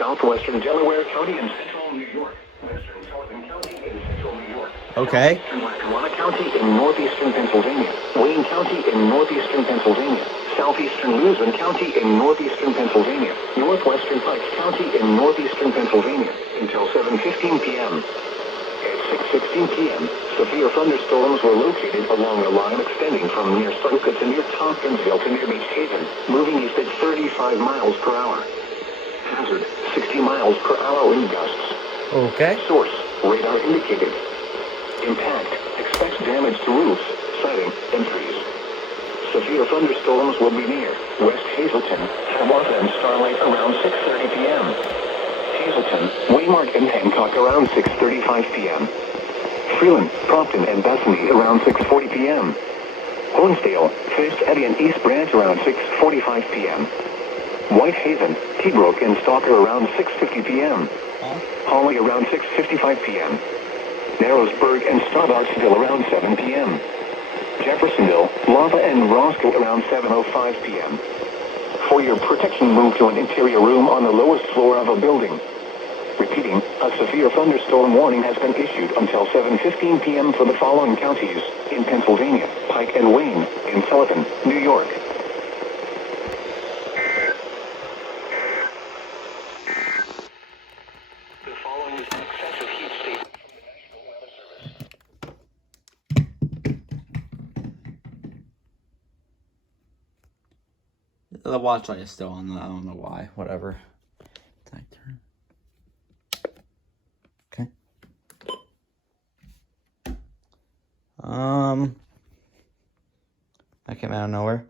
southwestern Delaware County in central New York, western Sullivan County in central New York. Okay. Eastern Lackawanna County in northeastern Pennsylvania, Wayne County in northeastern Pennsylvania, southeastern Luzerne County in northeastern Pennsylvania, northwestern Pikes County in northeastern Pennsylvania, until 7:15 p.m. At 6:16 p.m., severe thunderstorms were located along a line extending from near Sutka to near Tompkinsville to near Beach Haven, moving east at 35 miles per hour. Hazard, 60 miles per hour wind gusts. Okay. Source, radar indicated. Impact, expects damage to roofs, siding, and trees. Severe thunderstorms will be near West Hazleton, Hiawatha, and Starlight around 6:30 p.m. Hazleton, Waymart, and Hancock around 6:35 p.m. Freeland, Prompton, and Bethany around 6:40 p.m. Hornsdale, First Eddy, and East Branch around 6:45 p.m. Whitehaven, Teabrook, and Stalker around 6:50 p.m. Hawley around 6:55 p.m. Narrowsburg and Stobbartsville around 7 p.m. Jeffersonville, Lava, and Roscoe around 7:05 p.m. For your protection, move to an interior room on the lowest floor of a building. Repeating, a severe thunderstorm warning has been issued until 7:15 p.m. for the following counties in Pennsylvania: Pike and Wayne, in Sullivan, New York. The following is an excessive heat statement from the National Weather Service. The watch light is still on. I don't know why. Whatever. Tight turn. Okay. That came out of nowhere.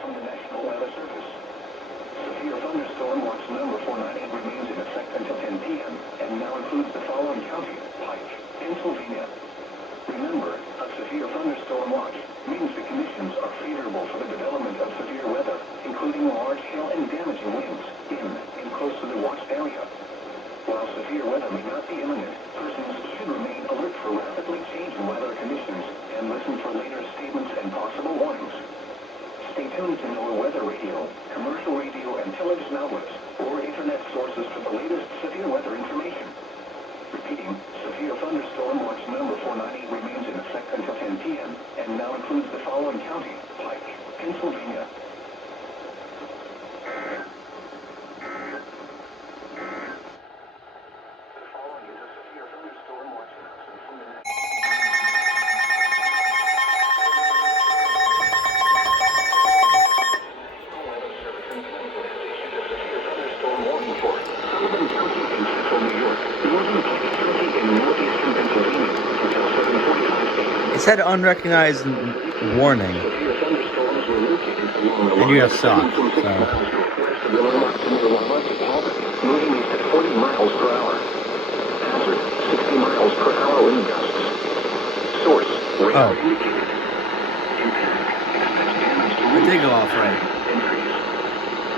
From the National Weather Service. Severe thunderstorm watch number 498 remains in effect until 10 p.m. and now includes the following counties: Pike, Pennsylvania. Remember, a severe thunderstorm watch means the conditions are favorable for the development of severe weather, including large hail and damaging winds in and close to the watched area. While severe weather may not be imminent, persons should remain alert for rapidly changing weather conditions and listen for later statements and possible warnings. Stay tuned to NOAA Weather Radio, commercial radio and television outlets, or internet sources for the latest severe weather information. Repeating, severe thunderstorm watch number 498 remains in effect until 10 p.m. and now includes the following county: Pike, Pennsylvania. The following is a severe thunderstorm watch announcement from the Sullivan County in central New York, northern Pikes County in northeastern Pennsylvania, until 7:45 p.m. It said unrecognized warning. Severe thunderstorms were located along the And you line have sucked, from 6 so. miles west of Willamette to near Lava to Albany, moving east at 40 miles per hour. Hazard, 60 miles per hour wind gusts. Source, radar indicated. Impact, expects damage to It did go off right. entries.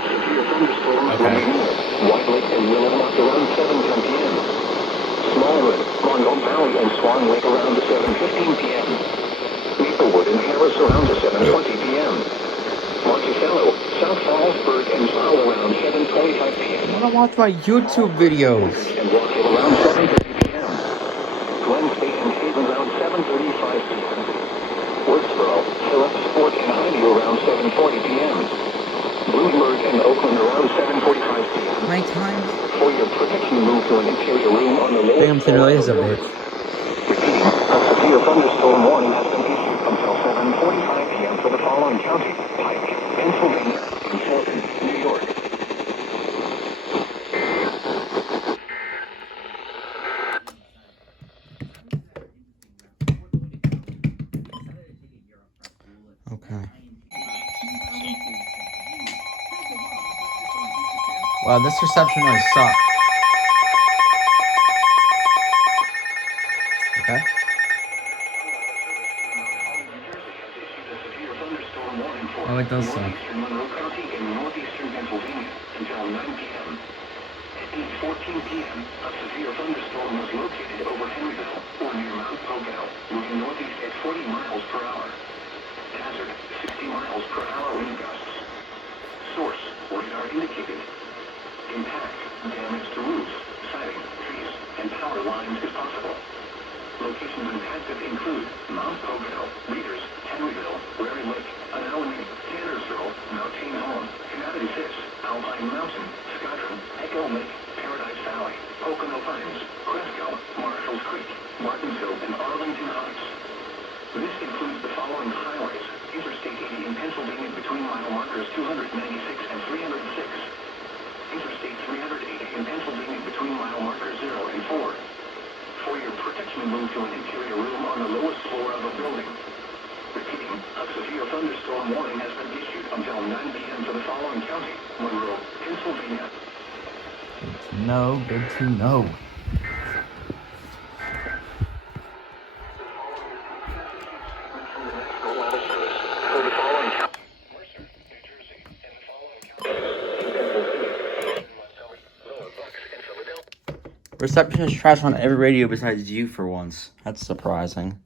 Severe thunderstorms Okay. will be near White Lake and Willamette around 7:10 p.m. Smallwood, Mongo Valley, and Swan Lake around 7:15 p.m. Maplewood and Harris around 7:20 p.m. Monticello, South Fallsburg, and Powell around 7:25 p.m. I want to watch my YouTube videos. And Rock Hill around 7:30 p.m. Glen Station, Haven around 7:35 p.m. Woodsboro, Phillips, Fort, and Highview around 7:40 p.m. Bloomberg and Oakland around 7:45 p.m. How many times? For your protection, move to an interior room on the lowest Damn, floor Tino of is the a building. bitch. Repeating, a severe thunderstorm warning has been issued until 7:45 p.m. for the following county: Pike, Pennsylvania, and Sullivan, New York. Okay. Wow, this reception really sucks. Okay. Oh, it does suck. northeastern Monroe County in northeastern Pennsylvania until 9 p.m. At 8:14 p.m., a severe thunderstorm was located over Henryville or near Mount Pocono, moving northeast at 40 miles per hour. Hazard, 60 miles per hour wind gusts. Source, radar indicated. Impact, damage to roofs, siding, trees, and power lines is possible. Locations impacted include Mount Pocono, Readers, Henryville, Rary Lake, Annawanee, Tannersville, Mountain Home, Canadensis, Alpine Mountain, Scottron, Echo Lake, Paradise Valley, Pocono Pines, Cresco, Marshalls Creek, Martinsville, and Arlington Heights. This includes the following highways: Interstate 80 in Pennsylvania between mile markers 296 and 306. Interstate 380 in Pennsylvania between mile markers 0 and 4. For your protection, move to an interior room on the lowest floor of a building. Repeating, a severe thunderstorm warning has been issued until 9 p.m. for the following county: Monroe, Pennsylvania. No, good to know. Reception is trash on every radio besides you for once. That's surprising.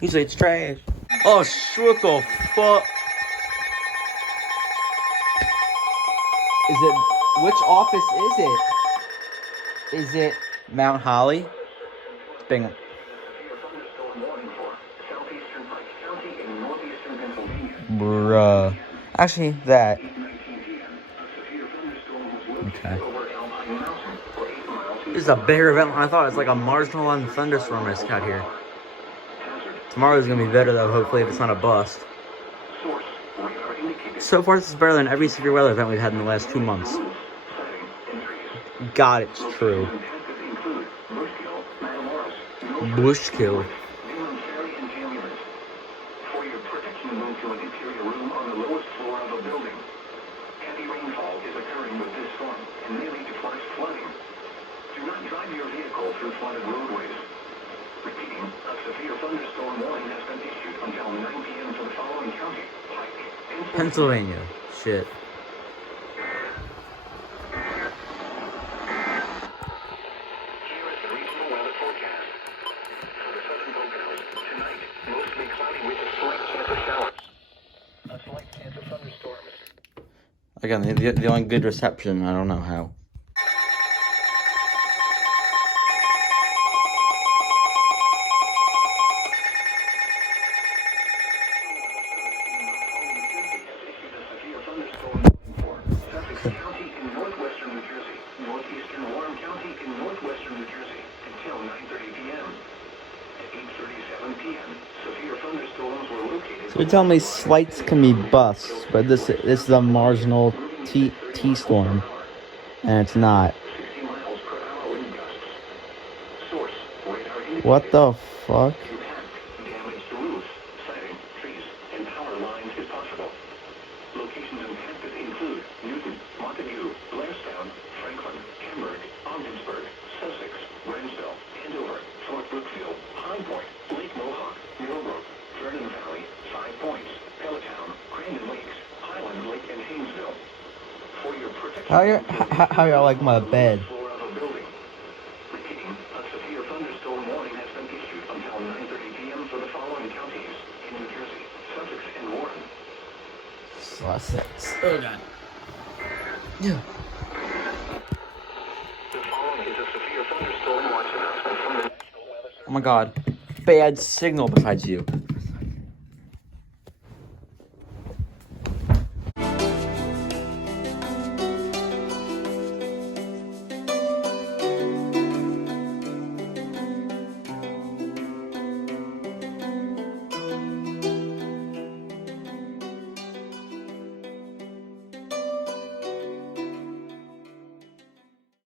Usually it's trash. Oh, what the fuck? Is it, which office is it? Is it Mount Holly? Bingham. Bruh. Actually, that. Okay. This is a bigger event than I thought. It's like a marginal and thunderstorm I just got here. Tomorrow's gonna be better though, hopefully, if it's not a bust. So far, this is better than every severe weather event we've had in the last 2 months. God, it's true. Bushkill. For your protection, move to an interior room on the lowest floor of a building. Heavy rainfall is occurring with this storm and may lead to flash flooding. Do not drive your vehicle through flooded roadways. Repeating, a severe thunderstorm warning has been issued until 9 p.m. for the following county: Pike, Pennsylvania. Shit. Here is the regional weather forecast. For the southern Poconos, tonight, mostly cloudy with a slight chance of showers. A slight chance of thunderstorms. Again, the only good reception, I don't know how. County in northwestern New Jersey, northeastern Warren County in northwestern New Jersey until 9:30 p.m. At 8:37 p.m., severe thunderstorms were located. So you're telling me slights can be busts, but this is a marginal T storm, and it's not. 60 miles per hour wind gusts. Source, radar indicated. What the fuck? Impact, damage to roofs, siding, trees, and power lines is possible. Locations impacted include Newton, Montague, Blairstown, Franklin, Hamburg, Ogdensburg, Sussex, Wrensville, Andover, Fort Brookfield, High Point, Lake Mohawk, Millbrook, Vernon Valley, 5 Points, Pelletown, Crandon Lakes, Highland Lake, and Haynesville. For your protection, How y'all like my bed? floor of a building. Repeating, a severe thunderstorm warning has been issued until 9:30 p.m. for the following counties in New Jersey: Sussex and Warren. Sussex. Oh god. Yeah. The following is a severe thunderstorm watch announcement from the National Weather Service. Oh my god. Bad signal besides you.